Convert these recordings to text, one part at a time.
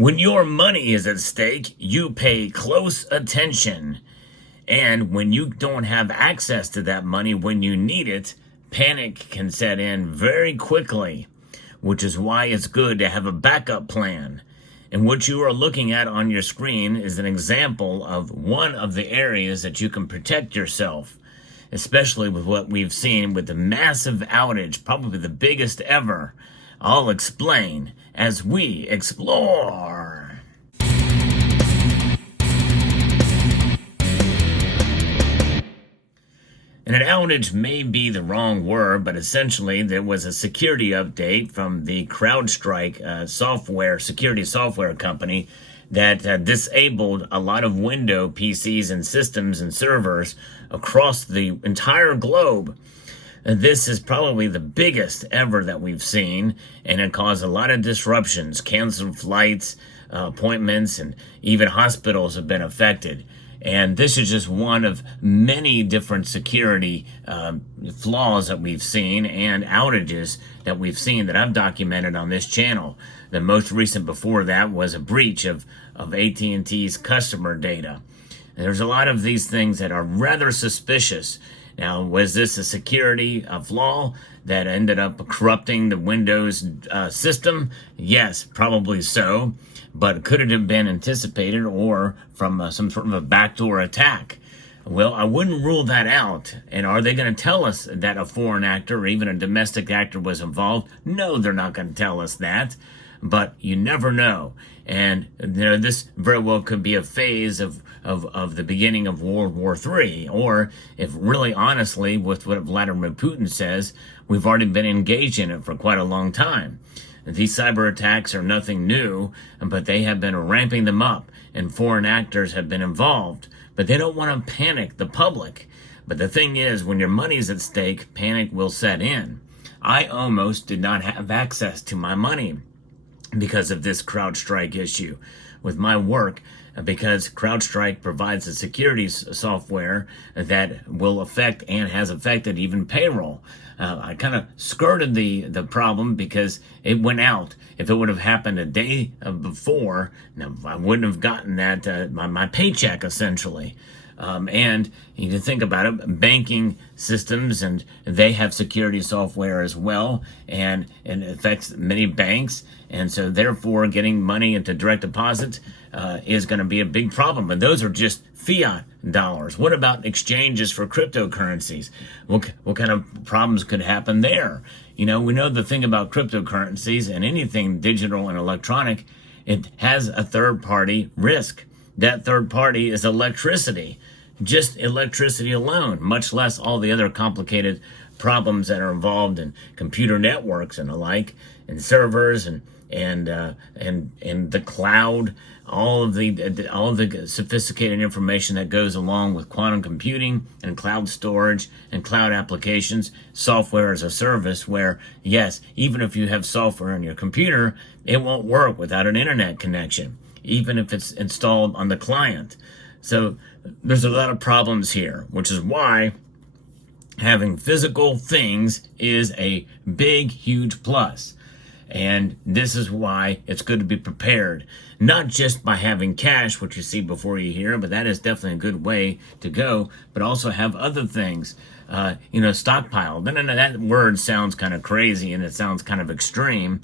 When your money is at stake, you pay close attention. And when you don't have access to that money when you need it, panic can set in very quickly, which is why it's good to have a backup plan. And what you are looking at on your screen is an example of one of the areas that you can protect yourself, especially with what we've seen with the massive outage, probably the biggest ever. I'll explain as we explore. And an outage may be the wrong word, but essentially there was a security update from the CrowdStrike security software company that disabled a lot of Windows PCs and systems and servers across the entire globe. And this is probably the biggest ever that we've seen, and it caused a lot of disruptions, canceled flights, appointments, and even hospitals have been affected. And this is just one of many different security flaws that we've seen and outages that we've seen that I've documented on this channel. The most recent before that was a breach of AT&T's customer data. And there's a lot of these things that are rather suspicious. Now, was this a security flaw that ended up corrupting the Windows system? Yes, probably so. But could it have been anticipated or from some sort of a backdoor attack? Well, I wouldn't rule that out. And are they going to tell us that a foreign actor or even a domestic actor was involved? No, they're not going to tell us that. But you never know. And this very well could be a phase of the beginning of World War III. Or if really honestly, with what Vladimir Putin says, we've already been engaged in it for quite a long time. These cyber attacks are nothing new, but they have been ramping them up, and foreign actors have been involved. But they don't want to panic the public. But the thing is, when your money's at stake, panic will set in. I almost did not have access to my money because of this CrowdStrike issue with my work, because CrowdStrike provides a security software that will affect and has affected even payroll. I kind of skirted the problem because it went out. If it would have happened a day before, now I wouldn't have gotten that my paycheck essentially. And you can think about it, banking systems, and they have security software as well, and it affects many banks. And so therefore getting money into direct deposits is going to be a big problem. And those are just fiat dollars. What about exchanges for cryptocurrencies? What kind of problems could happen there? We know the thing about cryptocurrencies and anything digital and electronic, it has a third-party risk. That third party is electricity. Just electricity alone, much less all the other complicated problems that are involved in computer networks and the like, and servers and the cloud, all of the sophisticated information that goes along with quantum computing and cloud storage and cloud applications, software as a service, where yes, even if you have software on your computer, it won't work without an internet connection, even if it's installed on the client. So there's a lot of problems here, which is why having physical things is a big, huge plus. And this is why it's good to be prepared, not just by having cash, which you see before you here, but that is definitely a good way to go, but also have other things, stockpile. Then that word sounds kind of crazy and it sounds kind of extreme,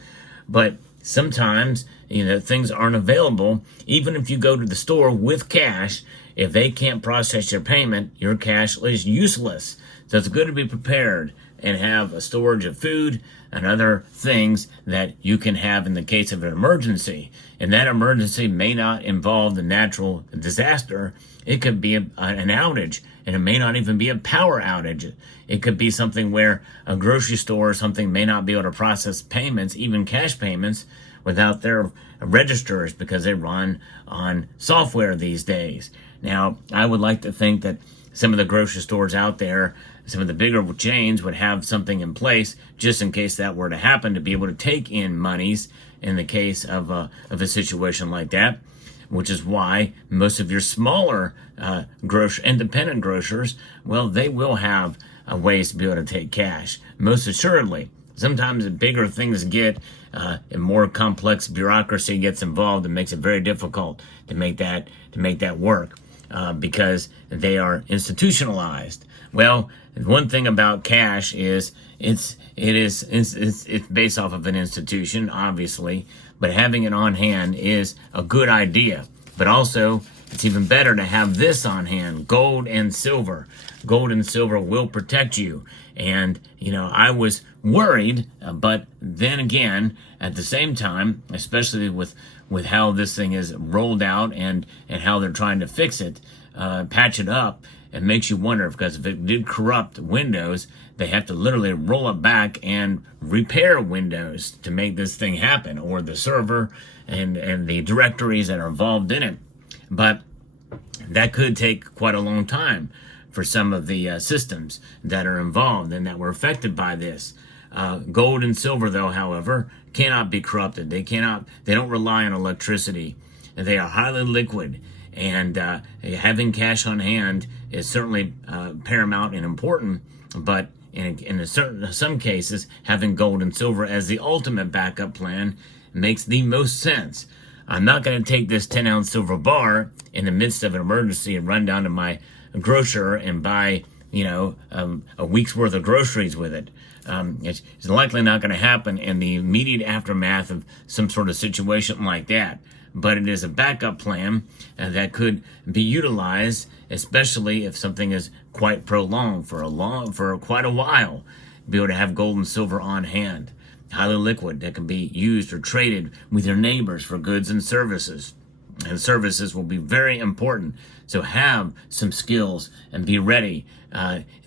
but sometimes, things aren't available. Even if you go to the store with cash, if they can't process your payment, your cash is useless. So it's good to be prepared and have a storage of food and other things that you can have in the case of an emergency. And that emergency may not involve the natural disaster. It could be an outage, and it may not even be a power outage. It could be something where a grocery store or something may not be able to process payments, even cash payments, without their registers because they run on software these days. Now, I would like to think that some of the grocery stores out there, some of the bigger chains would have something in place just in case that were to happen, to be able to take in monies in the case of a situation like that, which is why most of your smaller independent grocers, well, they will have ways to be able to take cash, most assuredly. Sometimes the bigger things get, and more complex bureaucracy gets involved, it makes it very difficult to make that work because they are institutionalized. Well, one thing about cash is it's based off of an institution, obviously, but having it on hand is a good idea. But also, it's even better to have this on hand, gold and silver. Gold and silver will protect you. And, I was worried, but then again, at the same time, especially with how this thing is rolled out and how they're trying to fix it, patch it up, it makes you wonder, because if it did corrupt Windows, they have to literally roll it back and repair Windows to make this thing happen, or the server and the directories that are involved in it. But that could take quite a long time for some of the systems that are involved and that were affected by this. Gold and silver, though, however, cannot be corrupted. They don't rely on electricity. They are highly liquid, and having cash on hand is certainly paramount and important, but in some cases, having gold and silver as the ultimate backup plan makes the most sense. I'm not going to take this 10-ounce silver bar in the midst of an emergency and run down to my grocer and buy, a week's worth of groceries with it. It's likely not going to happen in the immediate aftermath of some sort of situation like that. But it is a backup plan that could be utilized, especially if something is quite prolonged for quite a while. Be able to have gold and silver on hand, highly liquid, that can be used or traded with your neighbors for goods and services. And services will be very important. So have some skills and be ready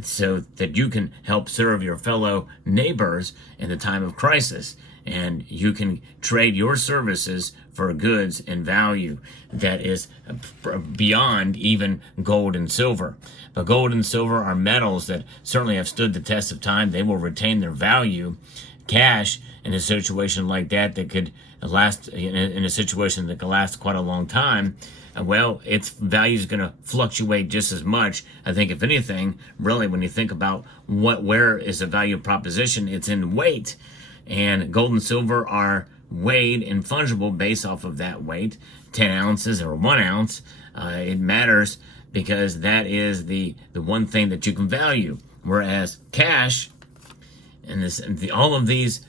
so that you can help serve your fellow neighbors in the time of crisis. And you can trade your services for goods and value that is beyond even gold and silver. But gold and silver are metals that certainly have stood the test of time. They will retain their value. Cash, in a situation like that could last, in a situation that could last quite a long time, well, its value is going to fluctuate just as much. I think, if anything, really, when you think about where is the value proposition, it's in weight. And gold and silver are weighed and fungible based off of that weight, 10 ounces or 1 ounce. It matters because that is the one thing that you can value. Whereas cash, and all of these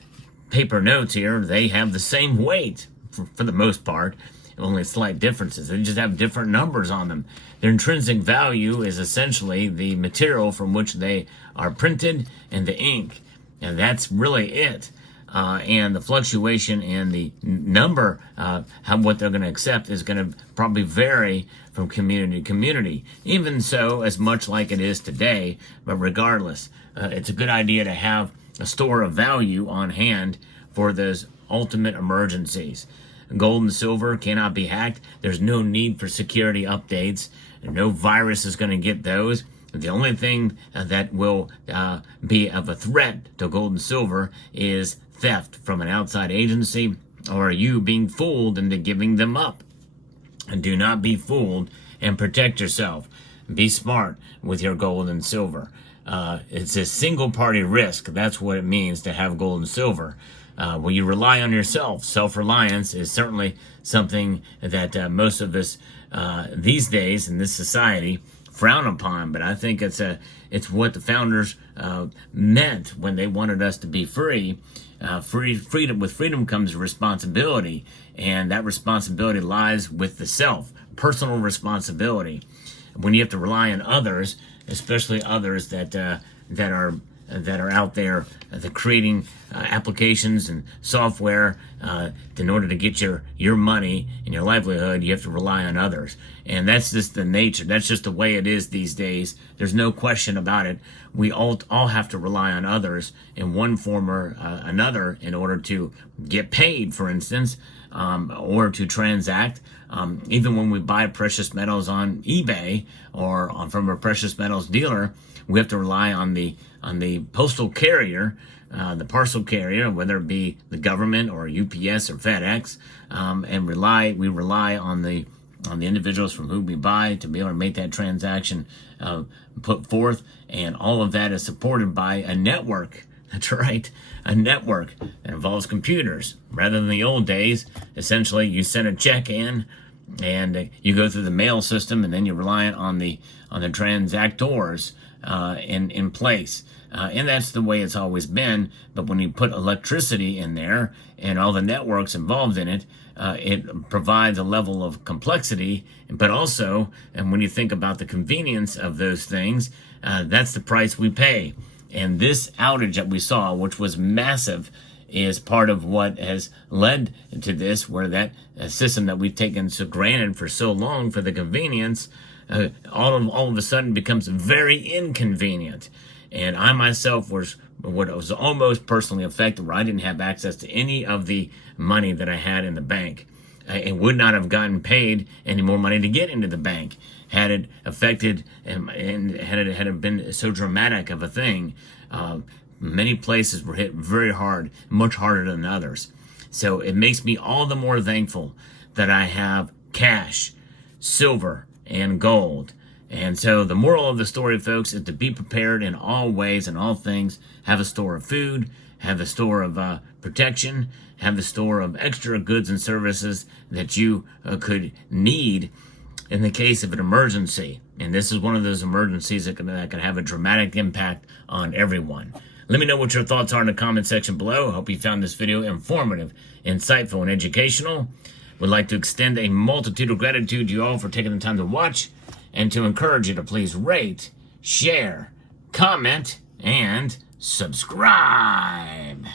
paper notes here, they have the same weight for the most part, only slight differences. They just have different numbers on them. Their intrinsic value is essentially the material from which they are printed and the ink, and that's really it. And the fluctuation and the number, what they're going to accept, is going to probably vary from community to community. Even so, as much like it is today, but regardless, it's a good idea to have a store of value on hand for those ultimate emergencies. Gold and silver cannot be hacked. There's no need for security updates. No virus is going to get those. The only thing that will be of a threat to gold and silver is theft from an outside agency, or you being fooled into giving them up. And do not be fooled, and protect yourself. Be smart with your gold and silver. It's a single party risk. That's what it means to have gold and silver. When you rely on yourself, self-reliance is certainly something that most of us these days in this society frown upon. But I think it's what the founders meant when they wanted us to be free. Freedom. With freedom comes responsibility, and that responsibility lies with the self. Personal responsibility. When you have to rely on others, especially others that are out there, creating applications and software in order to get your money and your livelihood, you have to rely on others. And that's just the nature. That's just the way it is these days. There's no question about it. We all have to rely on others in one form or another in order to get paid, for instance, or to transact. Even when we buy precious metals on eBay or from a precious metals dealer, we have to rely on the postal carrier, the parcel carrier, whether it be the government or UPS or FedEx, and we rely on the individuals from whom we buy to be able to make that transaction put forth, and all of that is supported by a network That's right, a network that involves computers. Rather than the old days, essentially you send a check in and you go through the mail system, and then you rely on the transactors in place. And that's the way it's always been. But when you put electricity in there and all the networks involved in it, it provides a level of complexity. But also, and when you think about the convenience of those things, that's the price we pay. And this outage that we saw, which was massive, is part of what has led to this, where that system that we've taken for granted for so long for the convenience, all of a sudden becomes very inconvenient. And I myself was almost personally affected, where I didn't have access to any of the money that I had in the bank. And would not have gotten paid any more money to get into the bank had it affected and had it been so dramatic of a thing. Many places were hit very hard, much harder than others. So it makes me all the more thankful that I have cash, silver, and gold. And so the moral of the story, folks, is to be prepared in all ways and all things. Have a store of food, have a store of protection, have a store of extra goods and services that you could need in the case of an emergency. And this is one of those emergencies that can have a dramatic impact on everyone. Let me know what your thoughts are in the comment section below. I hope you found this video informative, insightful, and educational. Would like to extend a multitude of gratitude to you all for taking the time to watch, and to encourage you to please rate, share, comment, and subscribe.